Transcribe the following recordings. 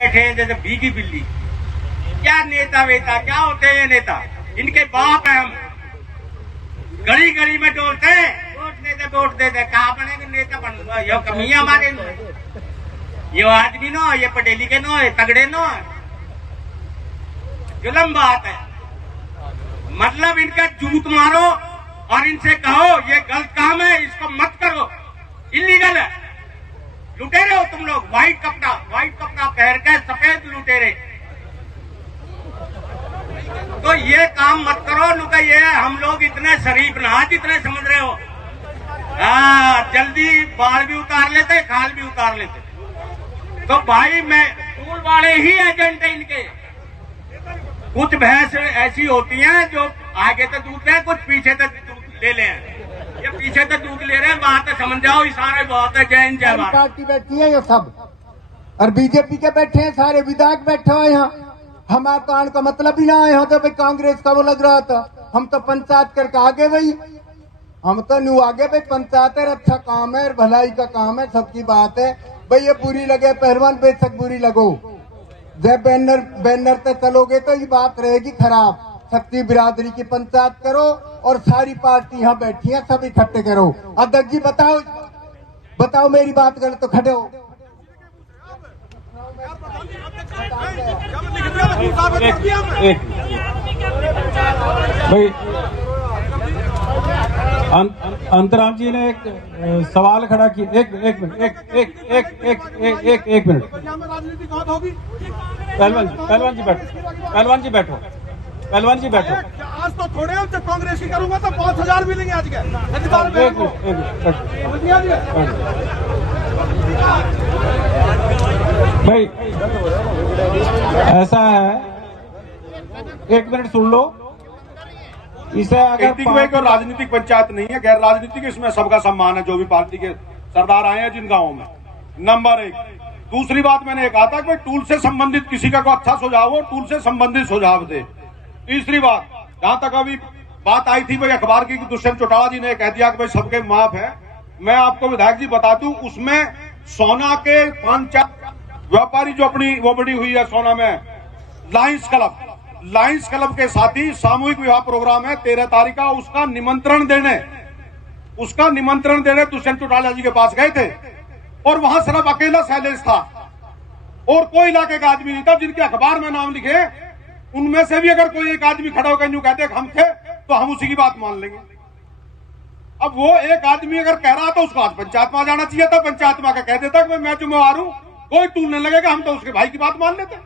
बैठे जैसे भीगी बिल्ली। क्या नेता वेता क्या होते हैं ये नेता? इनके बाप है हम। गली गली में डोलते हैं, वोट देते कहा बनेंगे नेता बन। ये कमी है हमारे, ये आदमी नो, ये पढ़े लिखे नो, ये तगड़े नो। जुल्म बात है। मतलब इनका जूत मारो और इनसे कहो ये गलत काम है, इसको मत करो, इलीगल है। लुटेरे हो तुम लोग, व्हाइट कपड़ा पहन के सफेद लुटेरे। तो ये काम मत करो। लुका ये हम लोग इतने शरीफ ना जितने समझ रहे हो। जल्दी बाल भी उतार लेते, खाल भी उतार लेते। तो भाई मैं टूल वाले ही एजेंट है इनके। कुछ भैंस ऐसी होती हैं जो आगे तो दूध लें, कुछ पीछे तक दूध ले लें। ये पीछे तक दूध ले रहे हैं, वहां तक समझ जाओ इशारे बहुत है। जय हिंद जय भारत। पार्टी बैठी है ये सब, और बीजेपी के बैठे हैं सारे विधायक बैठे हुए यहाँ। हमारे तो आने का मतलब ही ना है। तो भाई कांग्रेस का वो लग रहा था, हम तो पंचायत करके आगे भाई, हम तो न्यू आगे भाई। पंचायत है अच्छा काम है, भलाई का काम है, सबकी बात है भाई। ये बुरी लगे पहलवान, बेशक बुरी लगो, जब बैनर पे चलोगे तो ये बात रहेगी खराब। शक्ति बिरादरी की पंचायत करो और सारी पार्टी यहाँ बैठी है, सब इकट्ठे करो। अध्यक्ष जी बताओ मेरी बात गलत तो खड़े हो। भाई अंतराम जी ने एक सवाल खड़ा किया। एक मिनट राजनीति कौन होगी? पहलवान जी बैठो। आज तो थोड़े हो, जब कांग्रेस की करूंगा तो 5000 मिलेंगे आज के। भाई ऐसा है, एक मिनट सुन लो। इसे अगर को राजनीतिक पंचायत नहीं है, गैर राजनीतिक, इसमें सबका सम्मान है। जो भी पार्टी के सरदार आए हैं जिन गांवों में, नंबर 1। दूसरी बात मैंने ये कहा था कि टूल से संबंधित किसी का कोई अच्छा सुझाव हो, टूल से संबंधित सुझाव दे। तीसरी बात, जहां तक अभी बात आई थी भाई अखबार की, दुष्यंत चौटाला जी ने कह दिया कि भाई सबके माफ है। मैं आपको विधायक जी बता दूं, उसमें सोना के 5-4 व्यापारी जो अपनी वो बड़ी हुई है सोना में, लायंस क्लब के साथ ही सामूहिक विवाह प्रोग्राम है 13 तारीख का। उसका निमंत्रण देने दुष्यंत चौटाला जी के पास गए थे, और वहां सिर्फ अकेला शैलेश था और कोई इलाके का आदमी नहीं था। जिनके अखबार में नाम लिखे उनमें से भी अगर कोई एक आदमी खड़ा होकर यूं कहते हम थे तो हम उसी की बात मान लेंगे। अब वो एक आदमी अगर कह रहा तो उसको आज पंचायत में आ जाना चाहिए था। पंचायत में आकर कह देता कि मैं जिम्मेवार हूं, कोई टूल नहीं लगेगा, हम तो उसके भाई की बात मान लेते।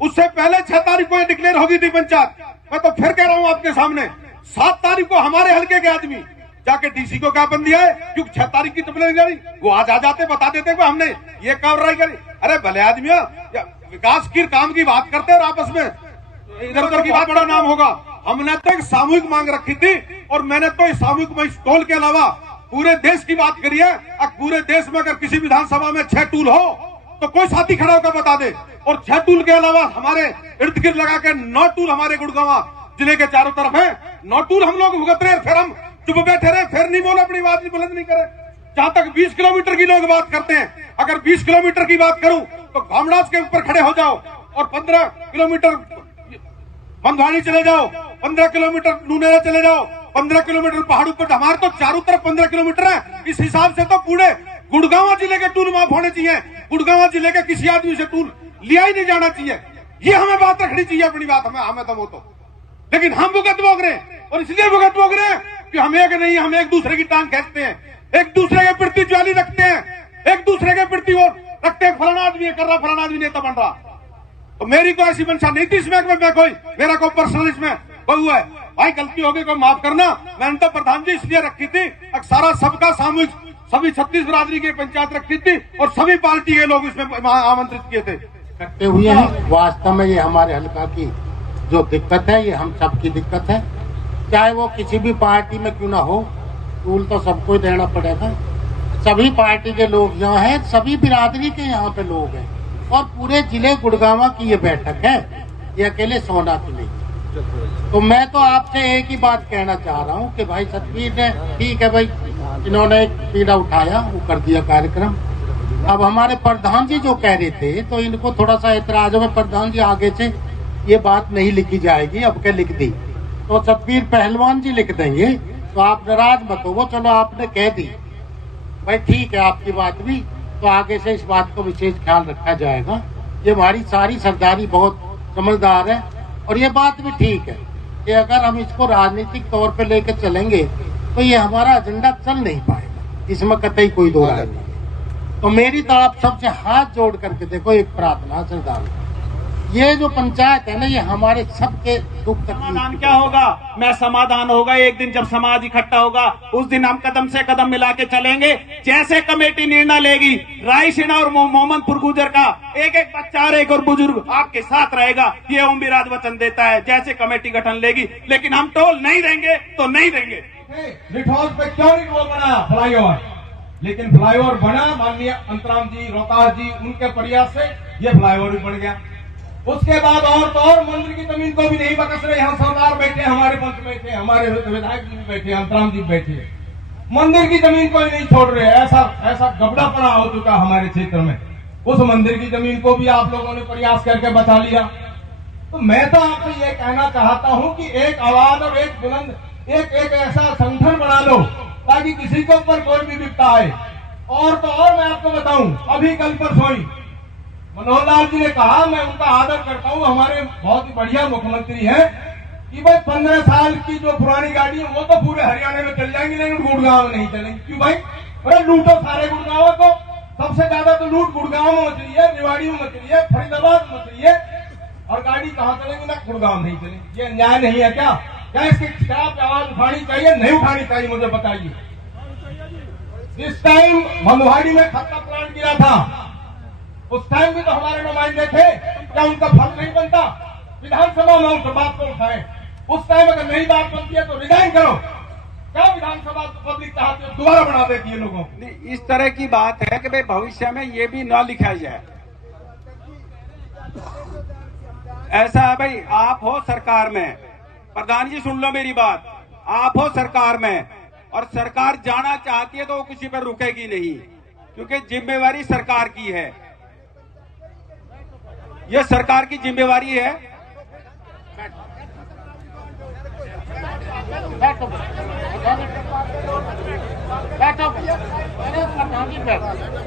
उससे पहले 6 तारीख को डिक्लेयर होगी थी पंचायत। मैं तो फिर कह रहा हूं आपके सामने, 7 तारीख को हमारे हल्के के आदमी जाके डीसी को ज्ञापन दिया है, क्योंकि 6 तारीख की तबलीग जारी, वो आज आ जाते बता देते कि हमने ये कार्रवाई करी। अरे भले आदमियों, विकास की काम की बात करते और आपस में इधर उधर की बात बड़ा नाम होगा। हमने तो एक सामूहिक मांग रखी थी, और मैंने तो इस सामूहिक टोल के अलावा पूरे देश की बात करी है। अब पूरे देश में अगर किसी विधानसभा में 6 टूल हो तो कोई साथी खड़ा होकर बता दे। और 6 टूल के अलावा हमारे इर्द गिर्द लगा के 9 टूल हमारे गुड़गांव जिले के चारों तरफ है। 9 टूल हम लोग भुगत रहे, फिर हम चुप बैठे रहे, फिर नहीं बोले, अपनी बात नहीं बुलंद नहीं करे। जहां तक 20 किलोमीटर की लोग बात करते हैं, अगर 20 किलोमीटर की बात करूं तो घामड़ास के ऊपर खड़े हो जाओ और 15 किलोमीटर बंधवानी चले जाओ, 15 किलोमीटर नूनेरा चले जाओ, 15 किलोमीटर पहाड़ों पर। हमारे तो चारों तरफ 15 किलोमीटर है। इस हिसाब से तो पूरे गुड़गांव जिले के टूल माफ होने चाहिए। गुड़गांव जिले के किसी आदमी से टूल लिया ही नहीं जाना चाहिए। ये हमें बात रखनी चाहिए, अपनी बात हमें तो वो तो। लेकिन हम भुगत भोग रहे हैं, और इसलिए भुगत भोग रहे हैं कि हम एक नहीं, हम एक दूसरे की टांग खींचते हैं, एक दूसरे के प्रति ज्वाली रखते हैं, एक दूसरे के प्रति वो रखते हैं। फलाना आदमी कर रहा, फलाना आदमी नेता बन रहा। तो मेरी कोई ऐसी मंशा नहीं थी इसमें, मैं कोई मेरा कोई पर्सनल इसमें कोई हुआ है। भाई गलती हो गई, कोई माफ करना। मैंने तो प्रधान जी इसलिए रखी थी, सारा सबका सामूहिक, सभी 36 बिरादरी की पंचायत रखी थी, और सभी पार्टी के लोग इसमें आमंत्रित किए थे। इकट्ठे हुए हैं। वास्तव में ये हमारे हल्का की जो दिक्कत है, ये हम सबकी दिक्कत है, चाहे वो किसी भी पार्टी में क्यों ना हो। टूल तो सबको देना पड़ेगा। सभी पार्टी के लोग यहाँ हैं, सभी बिरादरी के यहाँ पे लोग हैं, और पूरे जिले गुड़गांव की ये बैठक है, ये अकेले सोना की नहीं। तो मैं तो आपसे एक ही बात कहना चाह रहा हूँ कि भाई सतवीर ने, ठीक है भाई, इन्होंने एक पीड़ा उठाया, वो कर दिया कार्यक्रम, अब हमारे प्रधान जी जो कह रहे थे तो इनको थोड़ा सा एतराज हो, प्रधान जी आगे से ये बात नहीं लिखी जाएगी, अब क्या लिख दी तो सतबीर पहलवान जी लिख देंगे, तो आप नाराज मत हो। वो चलो आपने कह दी भाई, ठीक है आपकी बात भी, तो आगे से इस बात को विशेष ख्याल रखा जाएगा। ये हमारी सारी सरदारी बहुत समझदार है और ये बात भी ठीक है कि अगर हम इसको राजनीतिक तौर पे लेकर चलेंगे तो ये हमारा एजेंडा चल नहीं पाएगा, इसमें कतई कोई दो राय नहीं। तो मेरी तरफ सबसे हाथ जोड़ करके देखो एक प्रार्थना सरदार, ये जो पंचायत है ना, ये हमारे सबके दुख समाधान क्या होगा? मैं समाधान होगा एक दिन जब समाज इकट्ठा होगा, उस दिन हम कदम से कदम मिला के चलेंगे। जैसे कमेटी निर्णय लेगी, रायसेना और मोहम्मदपुर गुजर का एक एक बच्चा और एक और बुजुर्ग आपके साथ रहेगा, ये ओम विराज वचन देता है। जैसे कमेटी गठन लेगी, लेकिन हम टोल नहीं देंगे तो नहीं देंगे। लिठौर पे क्यों नहीं वो बना फ्लाईओवर, लेकिन फ्लाईओवर बना माननीय अंतराम जी, रोहतास जी, उनके प्रयास से ये फ्लाईओवर भी बन गया। उसके बाद और तो और मंदिर की जमीन को भी नहीं बकस रहे। यहाँ सरदार बैठे, हमारे पंच बैठे, हमारे विधायक जी भी बैठे, अंतराम जी बैठे, मंदिर की जमीन को ही नहीं छोड़ रहे। ऐसा गबड़ापना हो चुका हमारे क्षेत्र में। उस मंदिर की जमीन को भी आप लोगों ने प्रयास करके बचा लिया। तो मैं तो आपको ये कहना चाहता हूँ कि एक आवाज और एक बुलंद एक ऐसा संगठन बना लो ताकि किसी के ऊपर कोई भी विपदा आए। और तो और मैं आपको बताऊं, अभी कल परसों ही मनोहर लाल जी ने कहा, मैं उनका आदर करता हूं, हमारे बहुत ही बढ़िया मुख्यमंत्री हैं, कि भाई 15 साल की जो पुरानी गाड़ी है वो तो पूरे हरियाणा में चल जाएंगी, लेकिन गुड़गांव में नहीं चलेंगी। क्यों भाई? अरे लूटो सारे गुड़गांव को, सबसे ज्यादा तो लूट गुड़गांव में मच रही है, रेवाड़ी में मच रही है, फरीदाबाद में मच रही है, और गाड़ी कहाँ चलेंगी ना गुड़गांव नहीं चलेंगी। ये न्याय नहीं है क्या? क्या इसके खिलाफ आवाज उठानी चाहिए, नहीं उठानी चाहिए? मुझे बताइए। इस टाइम भंगवाड़ी में खत्ता प्लांट गिरा था, उस टाइम भी तो हमारे नुमाइंदे थे, क्या उनका फर्ज नहीं बनता विधानसभा में उस बात को उठाए? उस टाइम अगर नई बात बनती है तो रिजाइन करो। क्या विधानसभा पब्लिक चाहती है दोबारा बना देती है लोगों को? इस तरह की बात है कि भाई भविष्य में ये भी न लिखा जाए। ऐसा है भाई, आप हो सरकार में, प्रधान जी सुन लो मेरी बात, आप हो सरकार में और सरकार जाना चाहती है तो वो किसी पर रुकेगी नहीं, क्योंकि जिम्मेवारी सरकार की है, ये सरकार की जिम्मेवारी है।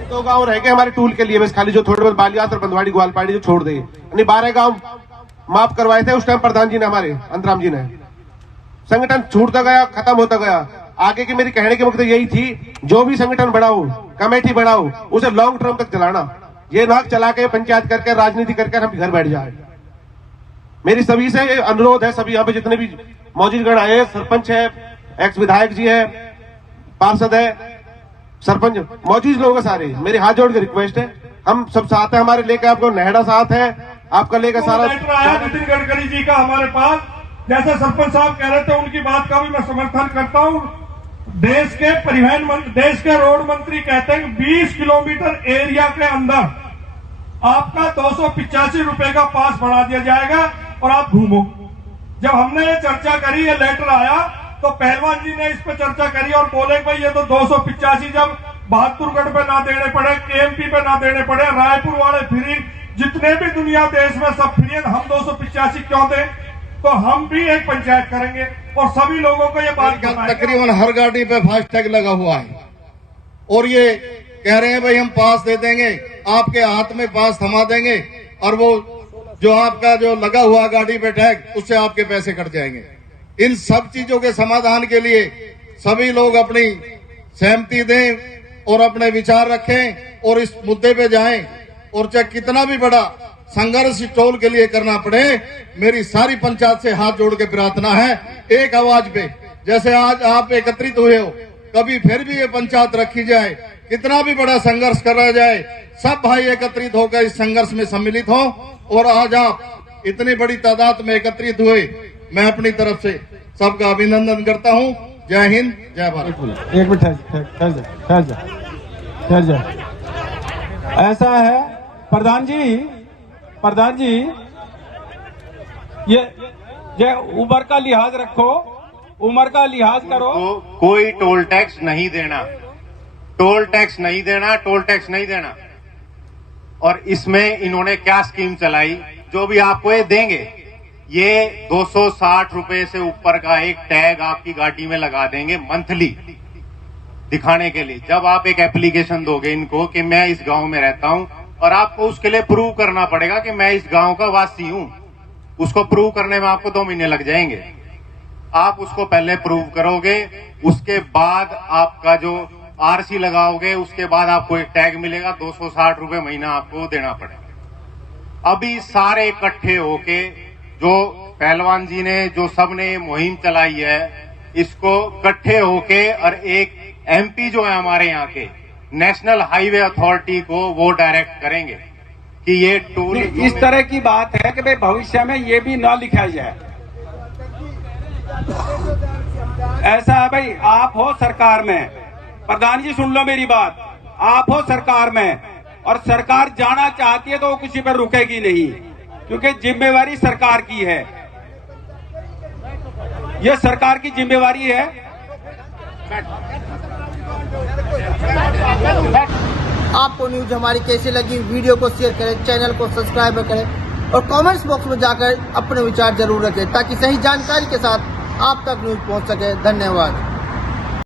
तो गांव रह गए हमारे टूल के लिए बस, खाली जो थोड़े बहुत बालियात और बंदवाड़ी ग्वालपाड़ी जो छोड़ दे, यानी 12 गांव माफ करवाए थे उस टाइम प्रधान जी ने, हमारे अंतराम जी ने। संगठन छूटता गया, खत्म होता गया। आगे की मेरी कहने की मकसद यही थी, जो भी संगठन बढ़ाओ, कमेटी बढ़ाओ, उसे लॉन्ग टर्म तक चलाना, ये नाक चला के पंचायत करके राजनीति करके हम घर बैठ जाए। मेरी सभी से अनुरोध है, सभी यहाँ पे जितने भी मौजूदगण आए, सरपंच है, एक्स विधायक जी है, पार्षद है, सरपंच मौजूद लोग हैं सारे, मेरे हाथ जोड़ के रिक्वेस्ट है, हम सब साथ है, हमारे लेकर आपको नेहड़ा साथ है, आपका लेकर सारा आया नितिन गडकरी जी का हमारे पास, जैसे सरपंच साहब कह रहे थे उनकी बात का भी मैं समर्थन करता हूं। देश के परिवहन मंत्री, देश के रोड मंत्री कहते हैं 20 किलोमीटर एरिया के अंदर आपका 285 रुपए का पास बढ़ा दिया जाएगा और आप घूमो। जब हमने ये चर्चा करी, ये लेटर आया, तो पहलवान जी ने इस पर चर्चा करी और बोले भाई ये तो 285 जब बहादुरगढ़ पे ना देने पड़े, केएमपी पे ना देने पड़े, रायपुर वाले फ्री, जितने भी दुनिया देश में सब फ्री, हम 285 क्यों दें? तो हम भी एक पंचायत करेंगे और सभी लोगों को ये बात तकरीबन हर गाड़ी पे फास्टैग लगा हुआ है और ये कह रहे हैं भाई हम पास दे देंगे, आपके हाथ में पास थमा देंगे और वो जो आपका जो लगा हुआ गाड़ी पे टैग, उससे आपके पैसे कट जाएंगे। इन सब चीजों के समाधान के लिए सभी लोग अपनी सहमति दें और अपने विचार रखें और इस मुद्दे पे जाएं, और चाहे कितना भी बड़ा संघर्ष टोल के लिए करना पड़े, मेरी सारी पंचायत से हाथ जोड़ के प्रार्थना है, एक आवाज पे, जैसे आज आप एकत्रित हुए हो, कभी फिर भी ये पंचायत रखी जाए, कितना भी बड़ा संघर्ष करा जाए, सब भाई एकत्रित होकर इस संघर्ष में सम्मिलित हो। और आज आप इतनी बड़ी तादाद में एकत्रित हुए, मैं अपनी तरफ से सबका अभिनंदन करता हूं। जय हिंद, जय भारत। एक मिनट ठहर जा। ऐसा है प्रधान जी, ये उम्र का लिहाज रखो, उम्र का लिहाज करो। कोई टोल टैक्स नहीं देना, टोल टैक्स नहीं देना, टोल टैक्स नहीं देना। और इसमें इन्होंने क्या स्कीम चलाई, जो भी आपको ये देंगे, ये 260 रुपए से ऊपर का एक टैग आपकी गाड़ी में लगा देंगे मंथली, दिखाने के लिए। जब आप एक एप्लीकेशन दोगे इनको कि मैं इस गांव में रहता हूं, और आपको उसके लिए प्रूव करना पड़ेगा कि मैं इस गांव का वासी हूं, उसको प्रूव करने में आपको 2 महीने लग जाएंगे। आप उसको पहले प्रूव करोगे, उसके बाद आपका जो आरसी लगाओगे, उसके बाद आपको एक टैग मिलेगा, 260 रुपए महीना आपको देना पड़ेगा। अभी सारे इकट्ठे होके जो पहलवान जी ने, जो सबने ये मुहिम चलाई है, इसको इकट्ठे होके और एक एमपी जो है हमारे यहाँ के, नेशनल हाईवे अथॉरिटी को वो डायरेक्ट करेंगे कि ये टूल इस तरह की बात है कि भाई भविष्य में ये भी ना लिखा जाए। ऐसा है भाई, आप हो सरकार में, प्रधान जी सुन लो मेरी बात, आप हो सरकार में और सरकार जाना चाहती है तो वो किसी पर रुकेगी नहीं, क्योंकि जिम्मेवारी सरकार की है, ये सरकार की जिम्मेवारी है। आपको न्यूज हमारी कैसी लगी, वीडियो को शेयर करें, चैनल को सब्सक्राइब करें और कमेंट्स बॉक्स में जाकर अपने विचार जरूर रखें, ताकि सही जानकारी के साथ आप तक न्यूज पहुंच सके। धन्यवाद।